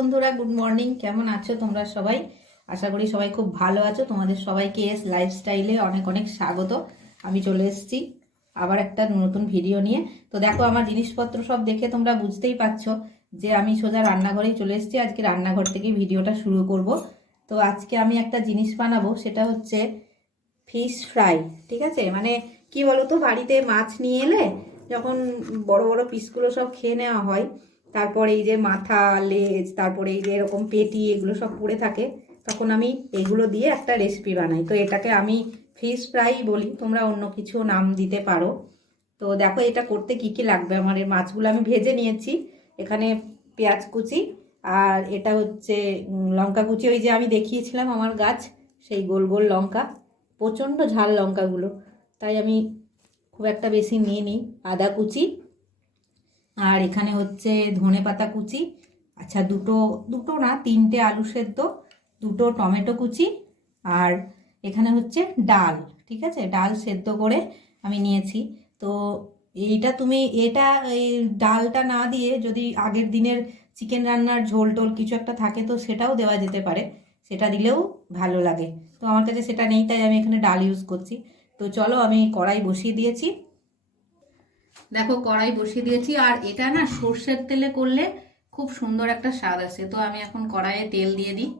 বন্ধুরা, good morning. কেমন আছো তোমরা সবাই? আশা করি সবাই খুব ভালো আছো। তোমাদের সবাইকে এস লাইফস্টাইলে অনেক অনেক স্বাগত। আমি চলে এসেছি আবার একটা নতুন ভিডিও নিয়ে। তো দেখো, আমার জিনিসপত্র সব দেখে তোমরা বুঝতেই পারছো যে আমি সোজা রান্নাঘরেই চলে এসেছি। আজকে রান্নাঘর থেকে ভিডিওটা শুরু করব। তো আজকে আমি একটা জিনিস বানাবো, সেটা হচ্ছে ফিশ ফ্রাই। ঠিক আছে, মানে কি বলতো, বাড়িতে মাছ নিয়ে এলে যখন বড় বড় পিসগুলো সব খেয়ে নেওয়া হয়, তারপরে এই যে মাথা, লেজ, তারপরে এই যে এরকম পেটি, এগুলো সব পড়ে থাকে, তখন আমি এগুলো দিয়ে একটা রেসিপি বানাই। তো এটাকে আমি ফিশ ফ্রাই বলি, তোমরা অন্য কিছু নাম দিতে পারো। তো দেখো, এটা করতে কি কি লাগবে। আমার এই মাছগুলো আমি ভেজে নিয়েছি। এখানে পেঁয়াজ কুচি, আর এটা হচ্ছে লঙ্কা কুচি, ওই যে আমি দেখিয়েছিলাম আমার গাছ, সেই গোল গোল লঙ্কা। প্রচণ্ড ঝাল লঙ্কাগুলো, তাই আমি খুব একটা বেশি নিয়ে নিই। আদা কুচি, আর এখানে হচ্ছে ধনে পাতা কুচি। আচ্ছা, দুটো দুটো না, তিনটে আলু সেদ্ধ, দুটো টমেটো কুচি, আর এখানে হচ্ছে ডাল। ঠিক আছে, ডাল সেদ্ধ করে আমি নিয়েছি। তো এটা এই ডালটা না দিয়ে যদি আগের দিনের চিকেন রান্নার ঝোল টোল কিছু একটা থাকে, তো সেটাও দেওয়া যেতে পারে, সেটা দিলেও ভালো লাগে। তো আমার কাছে সেটা নেই, তাই আমি এখানে ডাল ইউজ করছি। তো চলো, আমি কড়াই বসিয়ে দিয়েছি। দেখো, কড়াই বসিয়ে দিয়েছি, আর এটা না সর্ষের তেলে করলে খুব সুন্দর একটা স্বাদ আসে। তো আমি এখন কড়াইয়ে তেল দিয়ে দিই।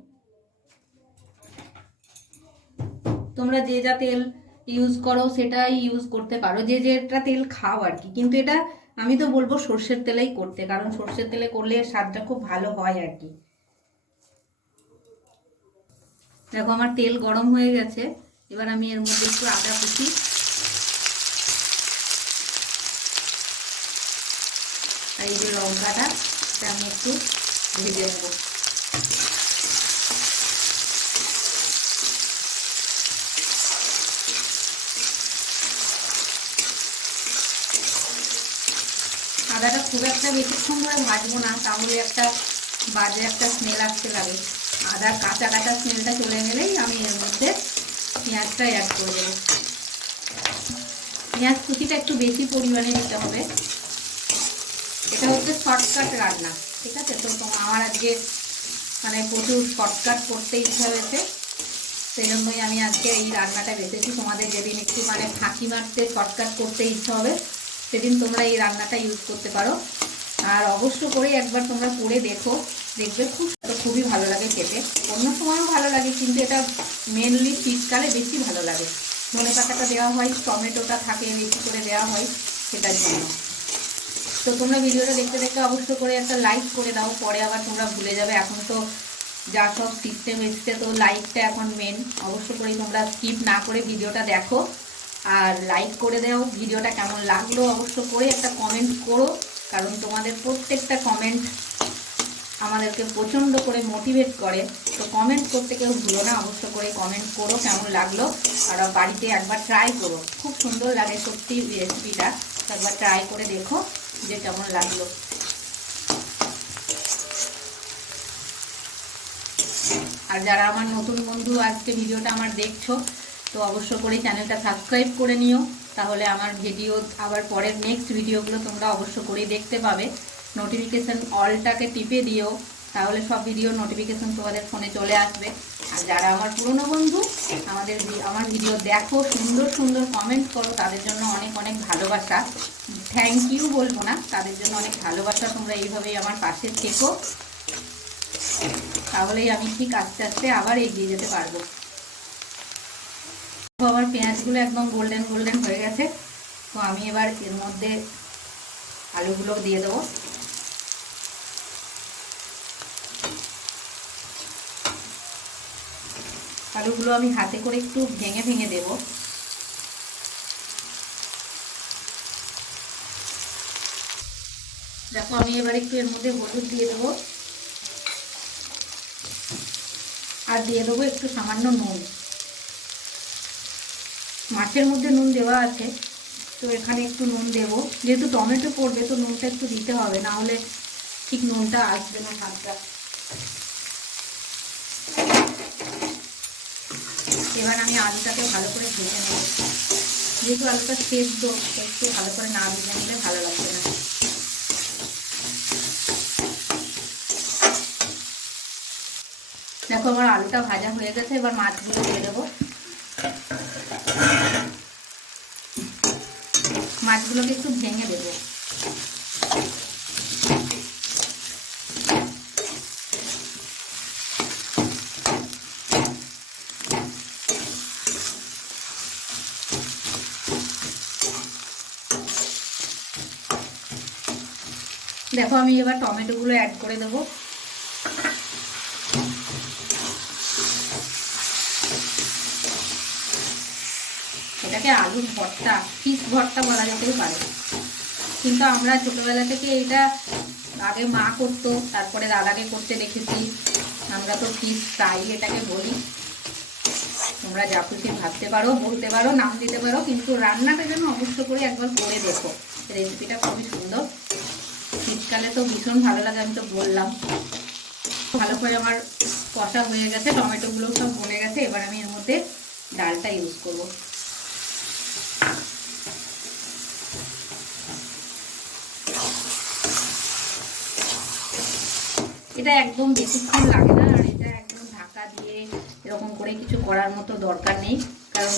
তোমরা যে যা তেল ইউজ করো সেটাই ইউজ করতে পারো, যে যেটা তেল খাও আর কি। কিন্তু এটা আমি তো বলবো সর্ষের তেলেই করতে, কারণ সর্ষের তেলে করলে স্বাদটা খুব ভালো হয় আর কি। দেখো, আমার তেল গরম হয়ে গেছে। এবার আমি এর মধ্যে একটু আদা কুচি, আর এই যে লঙ্কাটা, এটা আমি একটু ভেজে নেবো। আদাটা খুব একটা বেশিক্ষণ ধরে ভাজবো না, তাহলে একটা বাজে একটা স্মেল আসতে লাগে। আদার কাঁচা কাঁচা স্মেলটা চলে গেলেই আমি এর মধ্যে পেঁয়াজটা অ্যাড করে দেবো। পেঁয়াজ কুচিটা একটু বেশি পরিমাণে দিতে হবে। এটা হচ্ছে শর্টকাট রান্না, ঠিক আছে? তো আমার আজকে মানে প্রচুর শর্টকাট করতে ইচ্ছা হয়েছে, সেই জন্যই আমি আজকে এই রান্নাটা বেছেছি। তোমাদের যেদিন একটু মানে ফাঁকি মারতে শর্টকাট করতে ইচ্ছা হবে, সেদিন তোমরা এই রান্নাটা ইউজ করতে পারো। আর অবশ্য করে একবার তোমরা করে দেখো, দেখবে খুবই ভালো লাগে খেতে। অন্য সময়ও ভালো লাগে, কিন্তু এটা মেনলি শীতকালে বেশি ভালো লাগে। ধনে পাতাটা দেওয়া হয়, টমেটোটা থাকে বেশি করে দেওয়া হয়, সেটার জন্য। তো তোমরা ভিডিওটা দেখতে দেখতে অবশ্য করে একটা লাইক করে দাও, পরে আবার তোমরা ভুলে যাবে। এখন তো যা সব সিস্টেম এসছে, তো লাইকটা এখন মেন। অবশ্য করে তোমরা স্কিপ না করে ভিডিওটা দেখো আর লাইক করে দাও। ভিডিওটা কেমন লাগলো অবশ্য করে একটা কমেন্ট করো, কারণ তোমাদের প্রত্যেকটা কমেন্ট আমাদেরকে প্রচণ্ড করে মোটিভেট করে। তো কমেন্ট করতে কেউ ভুলো না, অবশ্য করে কমেন্ট করো কেমন লাগলো। আর বাড়িতে একবার ট্রাই করো, খুব সুন্দর লাগে সত্যি রেসিপিটা। একবার ট্রাই করে দেখো যে কেমন লাগলো। আর যারা আমার নতুন বন্ধু আজকে ভিডিওটা আমার দেখছো, তো অবশ্য করে চ্যানেলটা সাবস্ক্রাইব করে নিও, তাহলে আমার ভিডিও আবার পরের নেক্সট ভিডিওগুলো তোমরা অবশ্য করেই দেখতে পাবে। নোটিফিকেশান অলটাকে টিপে দিও, তাহলে সব ভিডিও নোটিফিকেশান তোমাদের ফোনে চলে আসবে। আর যারা আমার পুরনো বন্ধু, আমার ভিডিও দেখো, সুন্দর সুন্দর কমেন্ট করো, তাদের জন্য অনেক অনেক ভালোবাসা। থ্যাংক ইউ বলবো না, তাদের জন্য অনেক ভালোবাসা। তোমরা এইভাবেই আমার পাশে থেকো, তাহলেই আমি ঠিক আস্তে আস্তে আবার এগিয়ে যেতে পারবো। আমার পেঁয়াজগুলো একদম গোল্ডেন গোল্ডেন হয়ে গেছে। তো আমি এবার এর মধ্যে আলুগুলো দিয়ে দেবো। আলুগুলো আমি হাতে করে একটু ভেঙে ভেঙে দেব। দেখো, আমি এবার একটু এর মধ্যে হলুদ দিয়ে দেবো, আর দিয়ে দেবো একটু সামান্য নুন। মাছের মধ্যে নুন দেওয়া আছে, তো এখানে একটু নুন দেবো। যেহেতু টমেটো পড়বে, তো নুনটা একটু দিতে হবে, না হলে ঠিক নুনটা আসবে না স্বাদটা। এবার আমি আলুটাকে ভালো করে ভেজে নেব। যেহেতু আলুটা সেদ্ধ, একটু ভালো করে না ভেজে নিলে ভালো লাগবে না। দেখো আমার আলুটা ভাজা হয়ে গেছে, এবার মাছগুলো দিয়ে দেবো। মাছগুলোকে একটু ভেঙে দেবো। দেখো আমি এবার টমেটোগুলো অ্যাড করে দেবো। এটাকে আলুর ভর্তা, ফিশ ভর্তা বলা যেতেই পারে, কিন্তু আমরা ছোটবেলা থেকে এটা আগে মা করতো, তারপরে দাদাকে করতে দেখেছি। আমরা তো ফিশ ফ্রাই এটাকে বলি। তোমরা যা খুশি ভাবতে পারো, বলতে পারো, নাম দিতে পারো, কিন্তু রান্নাটা যেন অবশ্য করে একবার করে দেখো। রেসিপিটা খুবই সুন্দর, শীতকালে তো ভীষণ ভালো লাগে, আমি তো বললাম। ভালো করে আমার কষা হয়ে গেছে, টমেটোগুলো সব গলে গেছে। এবার আমি এর মধ্যে ডালটা ইউজ করবো। এটা একদম বেশিক্ষণ লাগে না, আর এটা একদম ঢাকা দিয়ে এরকম করে কিছু করার মতো দরকার নেই, কারণ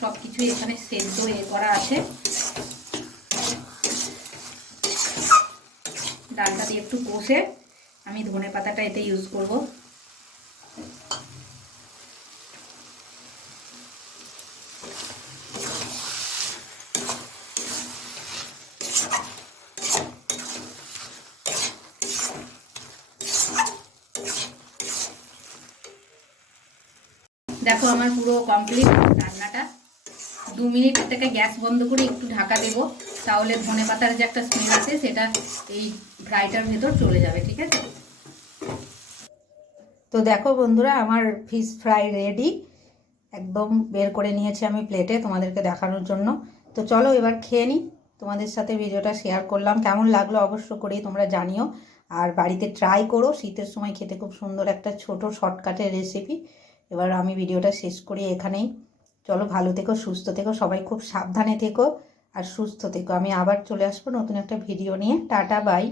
সব কিছু এখানে সেদ্ধ করা আছে। ডালটা দিয়ে একটু কষে আমি ধনে পাতাটা এতে ইউজ করব। দেখো আমার পুরো কমপ্লিট রান্নাটা। 2 মিনিট থেকে গ্যাস বন্ধ করে একটু ঢাকা দেবো, তাহলে ধনে পাতার যে একটা স্মেল আছে সেটা এই ফ্রাইটার ভেতর চলে যাবে। ঠিক আছে, তো দেখো বন্ধুরা আমার ফিশ ফ্রাই রেডি। একদম বের করে নিয়েছি আমি প্লেটে তোমাদেরকে দেখানোর জন্য। তো চলো এবার খেয়ে নিই। তোমাদের সাথে ভিডিওটা শেয়ার করলাম, কেমন লাগলো অবশ্য করেই তোমরা জানিও। আর বাড়িতে ট্রাই করো, শীতের সময় খেতে খুব সুন্দর একটা ছোট শর্টকাটের রেসিপি। এবার আমি ভিডিওটা শেষ করি এখানেই। চলো ভালো থেকো, সুস্থ থেকো, সবাই খুব সাবধানে থেকো আর সুস্থ থেকো। আমি আবার চলে আসবো নতুন একটা ভিডিও নিয়ে। Tata, by.